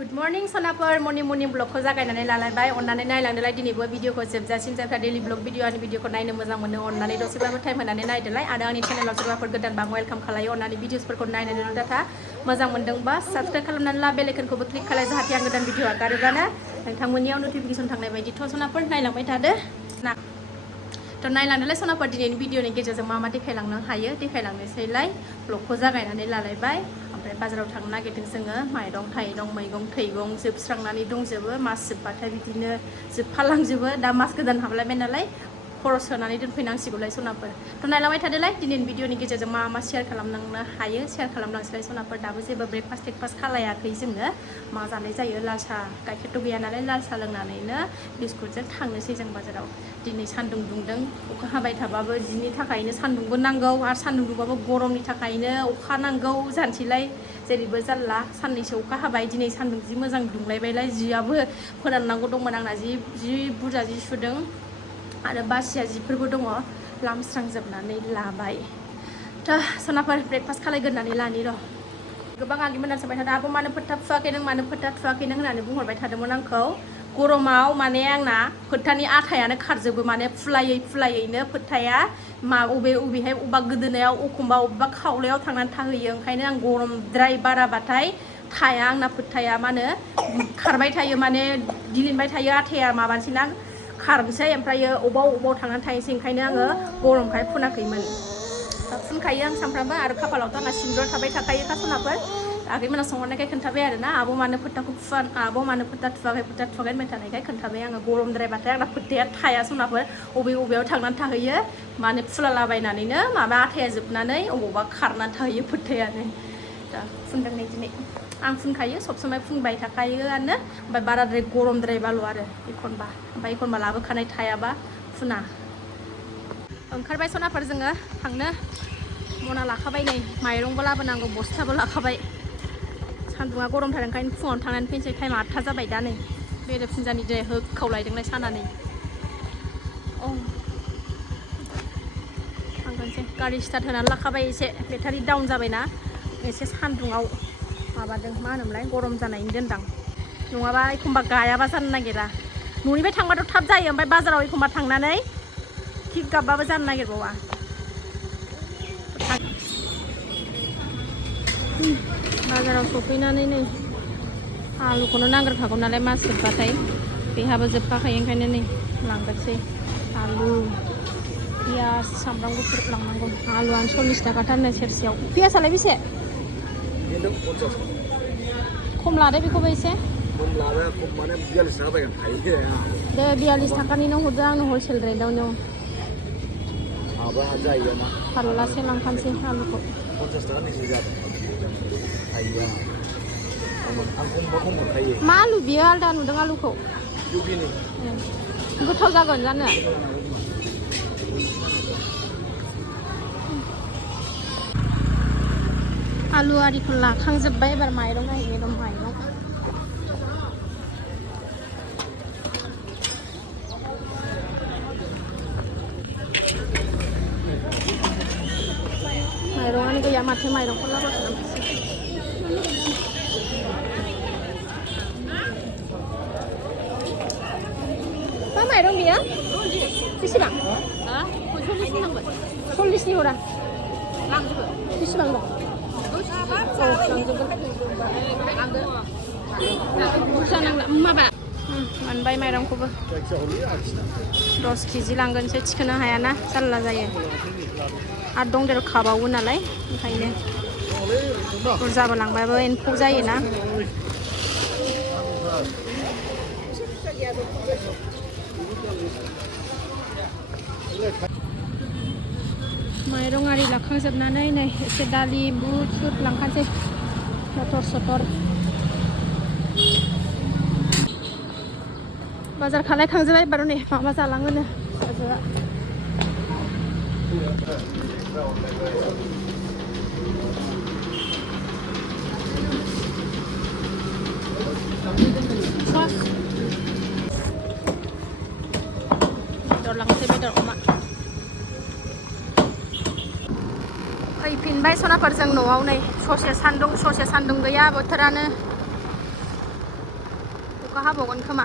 Good morning सनाफोर morning ब्लगखौ जागायनानै लालायबाय अननानै नायलांदोलाय दिनैबो भिडिअखौ जोबजासिम जायफ्रा डेलि ब्लग भिडिअ आंनि भिडिअखौ नायनो मोजां मोनो अननानै दसेबाबो टाइम होनानै नायदोलाय आरो आंनि चेनेलाव सोरबाफोर गोदानबा वेलकाम खालायो अननानै भिडिअसफोरखौ नायनानै डाटा मोजां मोनदोंबा साबस्क्राइब खालामनानै ला बेल आइकनखौबो क्लिक खालाय जाहाथे आं गोदान भिडिअ आगारोब्लानो नोंथांमोननियाव नटिफिकेसन थांनाय बायदि थ' सनाफोर नायलांबाय थादो ना थ' नायलांदोलाय सनाफोर दिनैनि भिडिअनि गेजेरजों मा देखायलांनो हायो देखायलांनोसैलाय ब्लगखौ जागायनानै लालायबाय ओमफ्राय बाजाराव थांनो नागिरदों जोङो माइरं थाइरं मैगं थाइगं जोबस्रांनानै दंजोबो मास जोबबाथाय बिदिनो जोबफालांजोबो दा मास गोदान हाबलायबाय नालाय खरस होनानै दोनफैनांसिगौलाय सनाफोर थ' नायलांबाय थादोलाय दिनैनि भिडिअनि गेजेरजों मा शेयार खालामलांनो हायो शेयार खालामलांसैलाय सनाफोर दाबो जेबो ब्रेकफास्ट टेकफास्ट खालायाखै जोङो मा जानाय जायो लाल साहा गाइखेरथ' गैया नालाय लाल साहा लोंनानैनो बिस्कुटजों थांनोसै जों बाजाराव दिनै सान्दुं दुंदों अखा हाबाय थाबाबो जिनि थाखायनो सान्दुंबो नांगौ आरो सान्दुं दुंबाबो गरमनि थाखायनो अखा नांगौ जानोसैलाय जेरैबो जारला साननैसो अखा हाबाय दिनै सान्दुं जि मोजां दुंलायबायलाय जियाबो फोराननांगौ दंमोन आंना जि बुरजा जि सुदों आरो बासिया जिफोरबो दङ लामस्रांजोबनानै लाबाय थ' सनाफोर ब्रेकफास्ट खालायग्रोनानै लानि र' गोबां आगैमोना सोंबाय थादों आब' मानो फोथा थुवाखै नों मानो फोथा थुवाखै नों होननानै बुंहरबाय थादोंमोन आंखौ गरमाव माने आंना फोथानि आथायानो खारजोबो माने फुलायैनो फोथाया अबेहाय अबेबा गोदोनायाव एखमबा अबेबा खावलायाव थांनानै थाहैयो ओंखायनो आं गरमद्राय बाराबाथाय थाया आंना फोथाया मा होनो खारबाय थायो माने गिलिनबाय थायो आथाया माबानोसै ना खारनोसै ओमफ्रायो अबाव थांनानै थायोसै ओंखायनो आङो गरमखाय फुनाखैमोन फुनखायो आं सानफ्रामबो आरो खाफालावथ' आंना सिन्दुर थाबाय थाखायो सनाफोर आगैमोना सोंहरनायखाय खोन्थाबाय आरो ना आब' मानो फोथाखौ आब' मानो फोथा थुवाखै होनबाय थानायखाय खोन्थाबाय आङो गरमद्रायबाथाय आंना फोथाया थाया सनाफोर बबेयाव थांनानै थाहैयो माने फुलालाबायनानैनो माबा आथाया जोबनानै अबावबा खारनानै थाहैयो फोथायानो दा फुनदों नै दिनै आं फुनखायो सब समाय फुनबाय थाखायोआनो ओमफ्राय बाराद्राय गरमद्रायबाल' आरो एखनबा लाबोखानाय थायाबा फुना ओंखारबाय सनाफोर जोङो थांनो मना लाखाबाय नै माइरंबो लाबोनांगौ बस्थाबो लाखाबाय सान्दुङा गरमथार ओंखायनो फुङावनो थांनानै फैनोसै टाइमा 8 जाबाय दा नै बेरे फुंजानि दिनै होखावलायदोंलाय सानानै थांगोनसै गारि स्टार्ट होनानै लाखाबाय एसे बेटारि डाउन जाबायना एसे सान्दुङाव माबादों मा होनोमोनलाय गरम जानायनि दोनदां नङाबा एखमबा गायाबा जानो नागिरा न'निफ्राय थांबाथ' थाब जायो ओमफ्राय बाजाराव एखमबा थांनानै थिग गाबबाबो जानो नागिरबावा बाजाराव सफैनानै नै आलुखौनो नांग्रोखागौ नालाय मास जोबबाथाय बेहाबो जोबखाखायो ओंखायनो नै लांगोनसै आलु पियास सामब्राम गुफुर लांनांगौ आलुआनो 40 थाखाथारनो सेरसेयाव पियासालाय बेसे खम लादो बेखौबो एसे दे 42 थाखानिनो हरदो आंनो हलसेल रेटआवनो फारलासे लांखानोसै आलुखौ 50 थाखानिसो जादों मा आलु बियो आलदा नुदों आलुखौ गोथाव जागोन जानो आलु आरिखौ लाखांजोब्बाय एबार माइरं नायहैनो दं माइरंआनो गैया माथो माइरंखौ लाबोखानांगौसै मा माइरं बियो बेसेबां 40नि हरा बेसेबां दं बुरजा नांला माबा मोनबाय माइरंखौबो 10 केजि लांगोनसो थिखोनो हायाना जारला जायो आरो दंदेरखाबावो नालाय ओंखायनो बुरजाबो लांबाबो एम्फौ जायोना माइरं आरि लाखांजोबनानै नै एसे दालि बुट लांखानोसै मटर सटर बाजार खालायखांजोबबाय एबार नै माबा जालाङोनो फिसाजोआ बेदर लांसै बेदर अमा फैफिनबाय सनाफोर जों न'आव नै ससे सान्दुं गैया बोथोरानो अखा हाबावगोन खोमा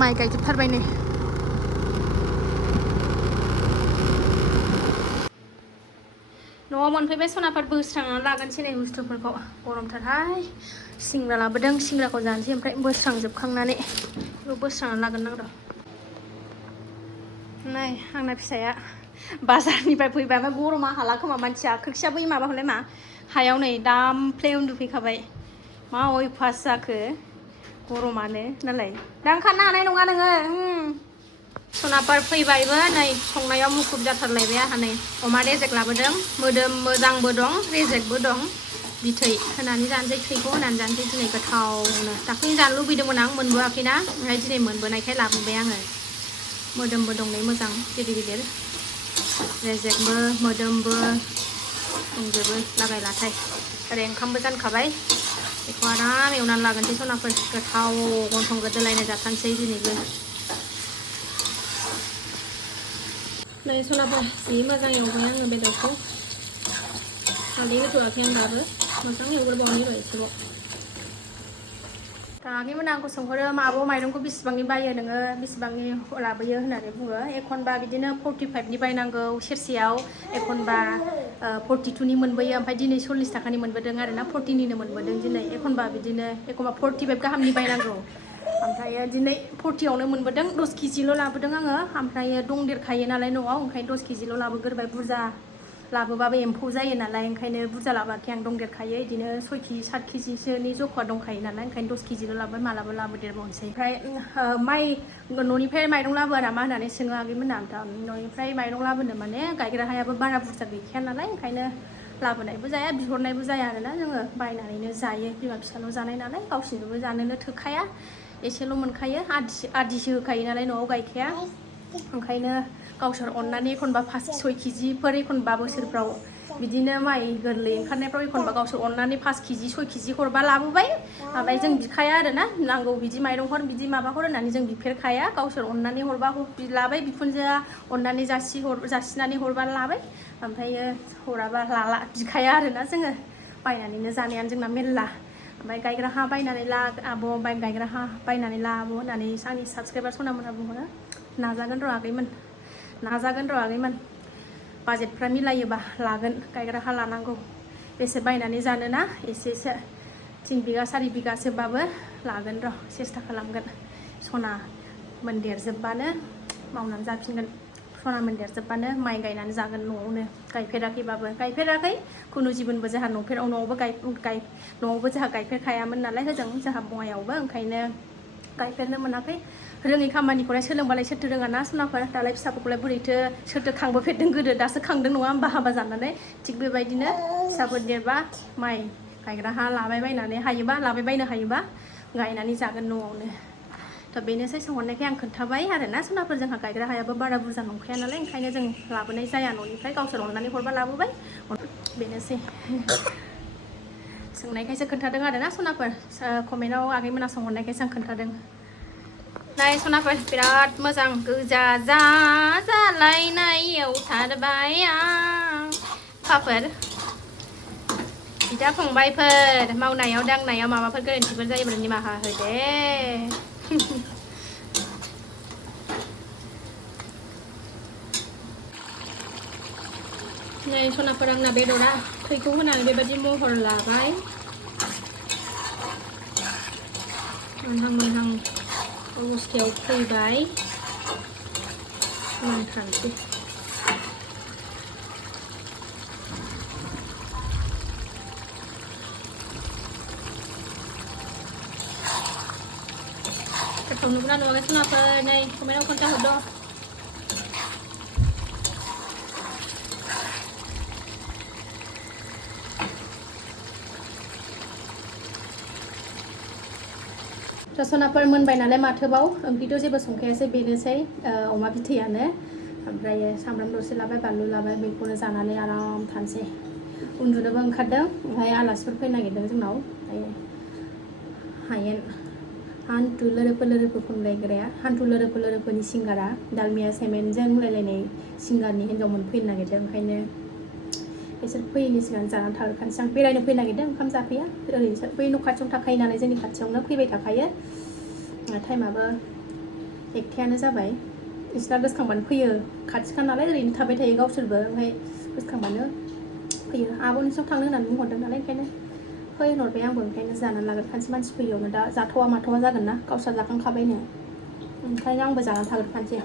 माइ गायजोबथारबाय नै न'आव मोनफैबाय सनाफोर बोस्रांनानै लागोनसै नै बुस्थुफोरखौ गरमथारहाय सिंग्रा लाबोदों सिंग्राखौ जानोसै ओमफ्राय बोस्रांजोबखांनानै बेखौ बोस्रांनानै लागोन आं र' नै आंना फिसाया बाजारनिफ्राय फैबाय ओमफ्राय गरमा हाला खोमा मानसिया खोरखिया बै माबाखौलाय मा हायाव नै दामफ्ले उन्दुफैखाबाय मा अयभास जाखो गरमानो नालाय दा ओंखारनो हानाय नङा नोङो सनाफोर फैबायबो नै संनायाव मुखुब जाथारलायबाय आंहा नै अमा रेजेक लाबोदों मोदोम मोजांबो दं रेजेकबो दं बिथै होनानै जानोसै थैखौ होनानै जानोसै दिनै गोथावनो दाख्लै जानो लुबैदोंमोन आं मोनबोआखैना ओमफ्राय दिनै मोनबोनायखाय लाबोबाय आङो मोदोमबो दं नै मोजां गिदिर गिदिर रेजेकबो मोदोमबो दंजोबो लागाय लाथाय ओरै ओंखामबो जानखाबाय बेखौ आराम एवनानै लागोनसै सनाफोर गोथाव गन्थं गोदोलायनाय जाथारनोसै दिनैबो नै सनाफोर जि मोजां एवबाय आङो बेदरखौ हालदै होथ'वाखै आं दाबो मोजां एवग्रोबावनि र' एसेबाव आगैमोना आंखौ सोंहरो माबो माइरंखौ बेसेबांनि बायो नोङो बेसेबांनि लाबोयो होननानै बुङो एखनबा बिदिनो 45नि बायनांगौ सेरसेयाव एखनबा 42नि मोनबोयो ओमफ्राय दिनै 40 थाखानि मोनबोदों आरोना 40निनो मोनबोदों दिनै एखनबा बिदिनो एखनबा 45 गाहामनि बायनांगौ ओमफ्राय दिनै 40आवनो मोनबोदों 10 केजिल' लाबोदों आङो ओमफ्राय दंदेरखायो नालाय न'आव ओंखायनो 10 केजिल' लाबोग्रोबाय बुरजा लाबोबाबो एम्फौ जायो नालाय ओंखायनो बुरजा लाबोआखै आं दंदेरखायो बिदिनो 6 केजि 7 केजिसोनि जखा दंखायो नालाय ओंखायनो 10 केजिल' लाबोबाय मालाबा लाबोदेरबावनोसै ओमफ्राय माइ न'निफ्राय माइरं लाबोआ नामा होननानै सोङो आगैमोना न'निफ्राय माइरं लाबोनो माने गायग्रा हायाबो बारा बुरजा गैखाया नालाय ओंखायनो लाबोनायबो जाया बिहरनायबो जाया आरोना जोङो बायनानैनो जायो बिमा फिसाल' जानाय नालाय गावसिनिबो जानोनो थोखाया एसेल' मोनखायो आदिसो होखायो नालाय न'आव गायखाया ओंखायनो गावसोर अननानै एखनबा 5-6 केजिफोर एखनबा बोसोरफ्राव बिदिनो माइ गोरलै ओंखारनायफ्राव एखनबा गावसोर अननानै 5 केजि 6 केजि हरबा लाबोबाय ओमफ्राय जों बिखाया आरोना नांगौ बिदि माइरंफोर बिदि माबाफोर होननानै जों बिफेरखाया गावसोर अननानै हरबा लाबाय बिखुनजोआ अननानै जासिनानै हरबा लाबाय ओमफ्रायो हराबा लाला बिखाया आरोना जोङो बायनानैनो जानायानो जोंना मेरला ओमफ्राय गायग्रा हा बायनानै ला आब' गायग्रा हा बायनानै ला आब' होननानै आंनि साबसक्राइबार सनामोनहा बुंहरो नाजागोन र' आगैमोन बाजेटफ्रा मिलायोबा लागोन गायग्रा हा लानांगौ बेसे बायनानै जानोना एसेसो 3 बिगा 4 बिगासोबाबो लागोन र' सेस्था खालामगोन सना मोनदेरजोबबानो मावनानै जाफिनगोन सना मोनदेरजोबबानो माइ गायनानै जागोन न'आवनो गायफेराखै खुनु जिबनबो जोंहा न'आवबो जोंहा गायफेरखायामोन नालाय होजों जोंहा बङाइयावबो ओंखायनो गायफेरनो मोनाखै रोङै खामानिखौलाय सोलोंबालाय सोरथो रोङा ना सनाफोर दालाय फिसाफोरखौलाय बोरैथो सोरथो खांबोफेरदों गोदो दासो खांदों नङा होमबा हाबा जानानै थिग बेबायदिनो फिसाफोर देरबा माइ गायग्रा हा लाबाय बायनो हायोबा गायनानै जागोन न'आवनो थ' बेनोसै सोंहरनायखाय आं खोन्थाबाय आरोना सनाफोर जोंहा गायग्रा हायाबो बारा बुरजा नंखाया नालाय ओंखायनो जों लाबोनाय जाया न'निफ्राय गावसोर अननानै हरबा लाबोबाय बेनोसै सोंनायखायसो खोन्थादों आरोना सनाफोर कमेन्टआव आगैमोना सोंहरनायखायसो आं खोन्थादों नाय सनाफोर बिराद मोजां गोजा जालायनाय एवथारबाय आं फाफोर बिदा फंबायफोर मावनायाव दांनायाव माबाफोर गोरोन्थिफोर जायोब्ला निमाहा हो दे नै सनाफोर आंना बेदरा थैखौ होनानै बेबायदि महर लाबाय मोनहां अबस्थायाव फैबाय मोनथारसै गोथाव नुगोना नुवाखै सनाफोर नै कमेन्टआव खोन्थाहरदो सनाफोर मोनबाय नालाय माथोबाव ओंख्रिथ' जेबो संखायासै बेनोसै अमा बिथैयानो ओमफ्राय सामब्राम दरसे लाबाय बानलु लाबाय बेखौनो जानानै आराम थानोसै उन्दुनोबो ओंखारदों ओमफ्राय आलासिफोर फैनो नागिरदों जोंनाव ओमफ्राय हायेन हान्थु लोरोफो खनलायग्राया हान्थु लोरोफोनि सिंगारा दालमिया सेमेन्टजों रायलायनाय सिंगारनि हिन्जाव मोनफैनो नागिरदों ओंखायनो बिसोर फैयैनि सिगां जानानै थाग्रोखानोसै आं बेरायनो फैनो नागिरदों ओंखाम जाफैया ओरैनोसो बै न' खाथियावनो थाखायो नालाय जोंनि खाथियावनो फैबाय थाखायो टाइमाबो 1थायानो जाबाय बिसोरना गोसोखांबानो फैयो खाथिखा नालाय ओरैनो थाबाय थायो गावसोरबो ओमफ्राय गोसोखांबानो फैयो आब'निसिम थांनो होननानै बुंहरदों नालाय ओंखायनो फै होनहरबाय आंबो ओंखायनो जानानै लाग्रोखानोसै मानसि फैयैयावनो दा जाथावा माथावा जागोन ना गावस्रा जाखांखाबायनो ओंखायनो आंबो जानानै थाग्रोखानोसै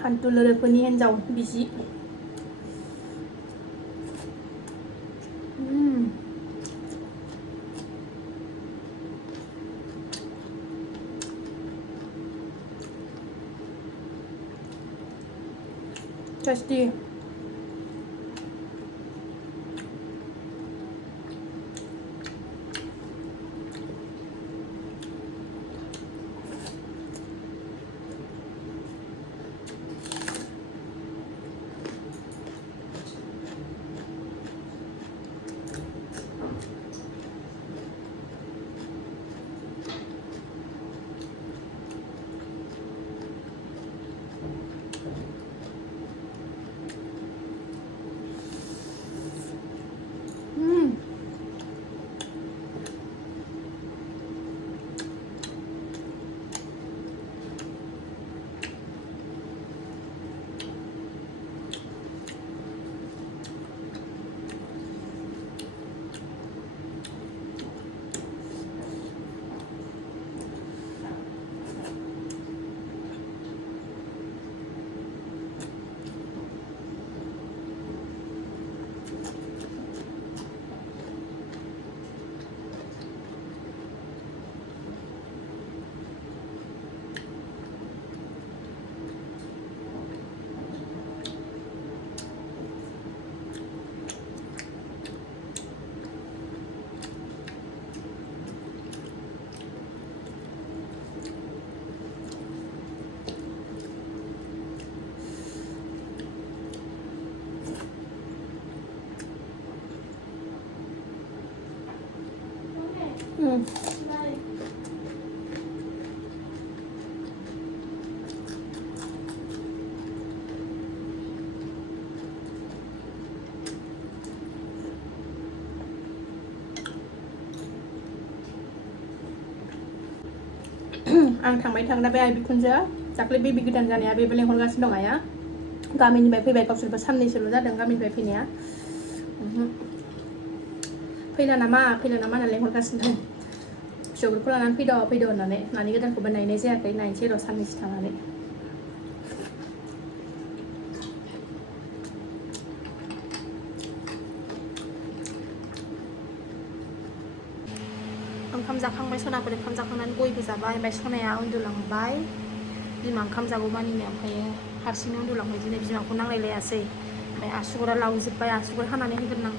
हान्थु लोरोफोरनि हिन्जाव बिजि tasty आं थांबाय थाग्रा बे आइ बिखुनजोआ दाख्लै बेबि गोदान जानाया बेबो लेंहरगासिनो दं आइया गामिनिफ्राय फैबाय गावसोरबो साननैसोल' जादों गामिनिफ्राय फैनाया फैला नामा होननानै लेंहरगासिनो दं फिसौफोरखौ लानानै फैद' होननानै नानि गोदानखौबो नायनाय जायाखै नायनोसै र' साननैसो थानानै ओंखाम जाखांबाय सनाफोर ओंखाम जाखांनानै गयबो जाबाय ओमफ्राय सनाया उन्दुलांबाय बिमा ओंखाम जागौमानिनो ओमफ्रायो हारसिंनो उन्दुलांबाय दिनै बिमाखौ नांलायलायासै ओमफ्राय आसुगुरा लावजोब्बाय आसुगुर हानानै होगोन आं